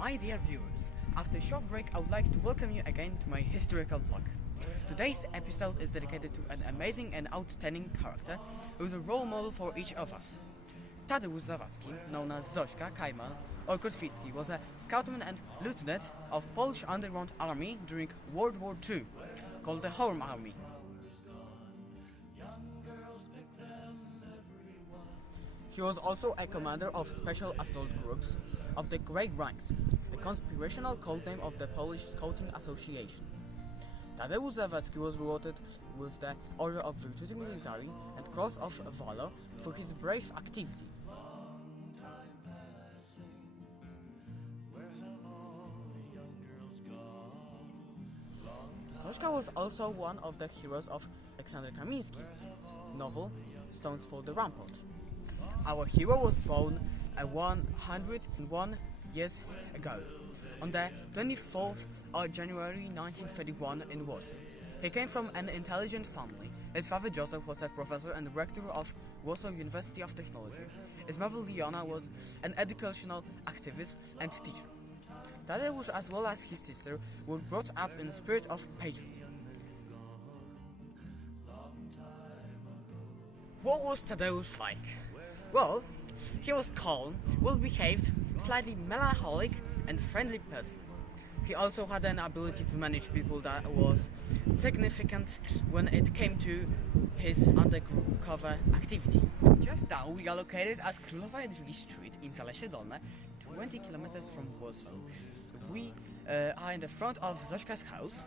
My dear viewers, after a short break I would like to welcome you again to my historical vlog. Today's episode is dedicated to an amazing and outstanding character who is a role model for each of us. Tadeusz Zawadzki, known as Zośka, Kajman or Kotwicki, was a scoutman and lieutenant of Polish underground army during World War II, called the Home Army. He was also a commander of special assault groups of the Great Ranks, the conspirational codename of the Polish Scouting Association. Tadeusz Zawadzki was rewarded with the Order of Virtuti Militari and Cross of Valor for his brave activity. Zośka was also one of the heroes of Alexander Kamiński's novel Stones for the Rampart. Our hero was born 101 years ago, on the 24th of January 1931 in Warsaw. He came from an intelligent family. His father Joseph was a professor and rector of Warsaw University of Technology. His mother Leona was an educational activist and teacher. Tadeusz, as well as his sister, were brought up in a spirit of patriotism. What was Tadeusz like? Well, he was calm, well-behaved, slightly melancholic and friendly person. He also had an ability to manage people that was significant when it came to his undercover activity. Just now we are located at Królowa Jadwigi Street in Zalesie Dolne, 20 kilometers from Warsaw. We are in the front of Zośka's house.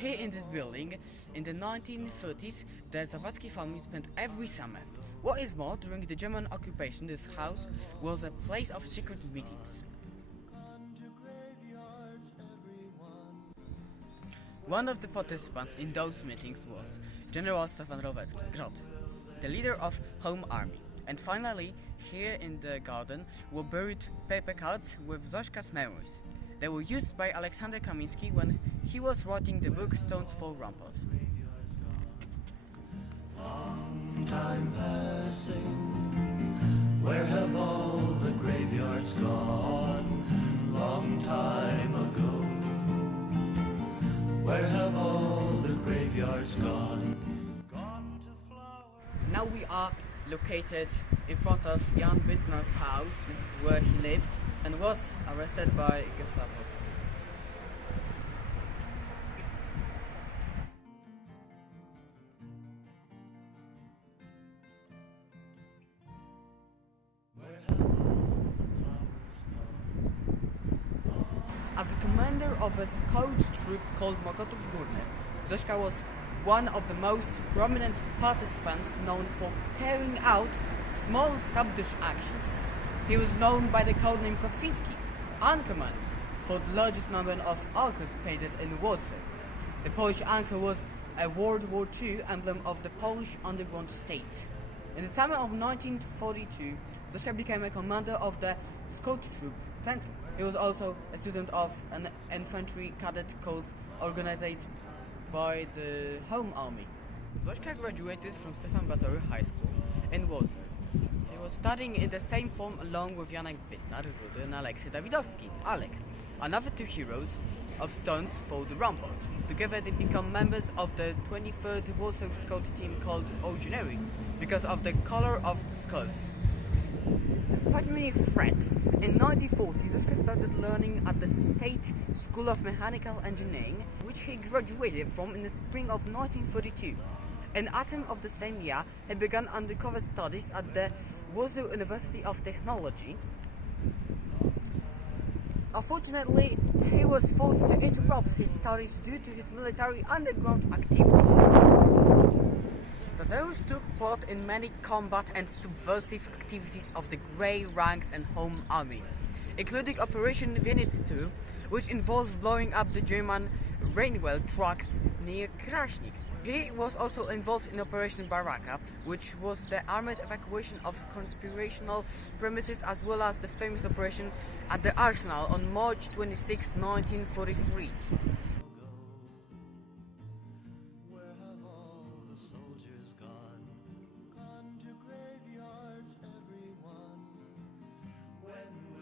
Here in this building, in the 1930s, the Zawadzki family spent every summer. What is more, during the German occupation, this house was a place of secret meetings. One of the participants in those meetings was General Stefan Rowecki, Grot, the leader of Home Army. And finally, here in the garden were buried paper cards with Zośka's memories. They were used by Alexander Kamiński when he was writing the book Stones for Rampart. Long time passing, where have all the graveyards gone? Long time ago, where have all the graveyards gone? Gone to flower. Now we are located in front of Jan Bittner's house, where he lived and was arrested by Gestapo. As a commander of a scout troop called Mokotów Górny, Zośka was one of the most prominent participants known for carrying out small subdish actions. He was known by the codename Kotwicki, uncommon, for the largest number of anchors painted in Warsaw. The Polish anchor was a World War II emblem of the Polish underground state. In the summer of 1942, Zośka became a commander of the scout troop Centrum. He was also a student of an infantry cadet course organized by the Home Army. Zośka graduated from Stefan Batory High School in Warsaw. He was studying in the same form along with Janek Bittner, Rudy and Aleksy Dawidowski, Alek, another two heroes of Stones for the Rampart. Together they become members of the 23rd Warsaw Scout team called Ordinary because of the color of the skulls. Despite many threats, in 1940 Zośka started learning at the State School of Mechanical Engineering, which he graduated from in the spring of 1942. In autumn of the same year, he began undercover studies at the Warsaw University of Technology. Unfortunately, he was forced to interrupt his studies due to his military underground activity. Tadeusz took part in many combat and subversive activities of the Grey Ranks and Home Army, including Operation Wieniec II, which involved blowing up the German railway tracks near Kraśnik. He was also involved in Operation Baraka, which was the armed evacuation of conspirational premises, as well as the famous operation at the Arsenal on March 26, 1943. Gone to graveyards, everyone. When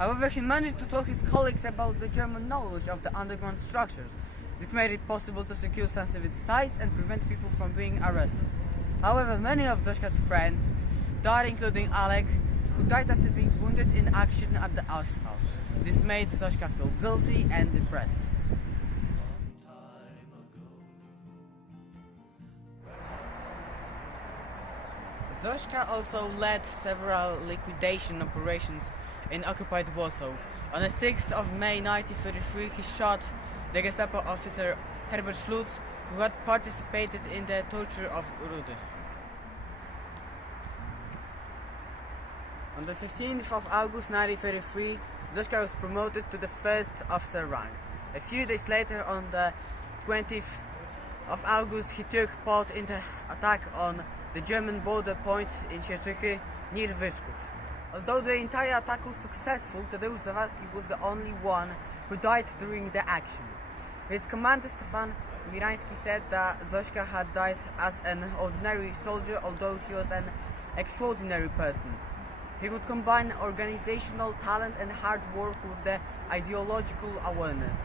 However, he managed to tell his colleagues about the German knowledge of the underground structures. This made it possible to secure sensitive sites and prevent people from being arrested. However, many of Zośka's friends died, including Alek, who died after being wounded in action at the arsenal. This made Zośka feel guilty and depressed. Zośka also led several liquidation operations in occupied Warsaw. On the 6th of May 1933, he shot the Gestapo officer Herbert Schlutz, who had participated in the torture of Rudy. On the 15th of August 1933, Zośka was promoted to the first officer rank. A few days later, on the 20th of August, he took part in the attack on the German border point in Sieczychy, near Wyszków. Although the entire attack was successful, Tadeusz Zawadzki was the only one who died during the action. His commander Stefan Mirański said that Zośka had died as an ordinary soldier, although he was an extraordinary person. He would combine organizational talent and hard work with the ideological awareness.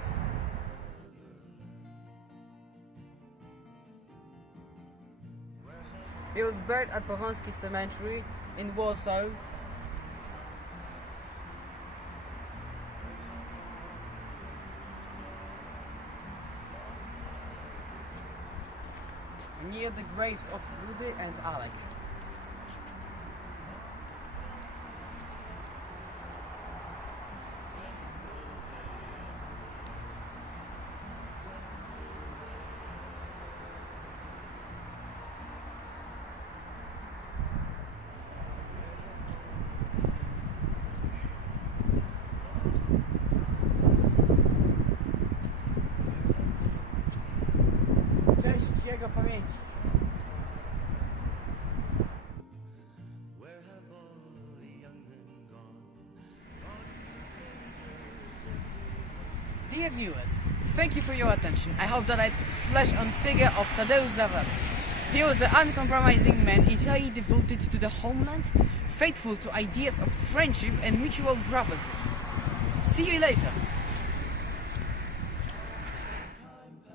He was buried at Powązki Cemetery in Warsaw. Near the graves of Rudy and Alek. Cześć jego pamięci. Where have all the young men gone? Dear viewers, thank you for your attention. I hope that I put flesh on figure of Tadeusz Zawadzki. He was an uncompromising man entirely devoted to the homeland, faithful to ideas of friendship and mutual brotherhood. See you later.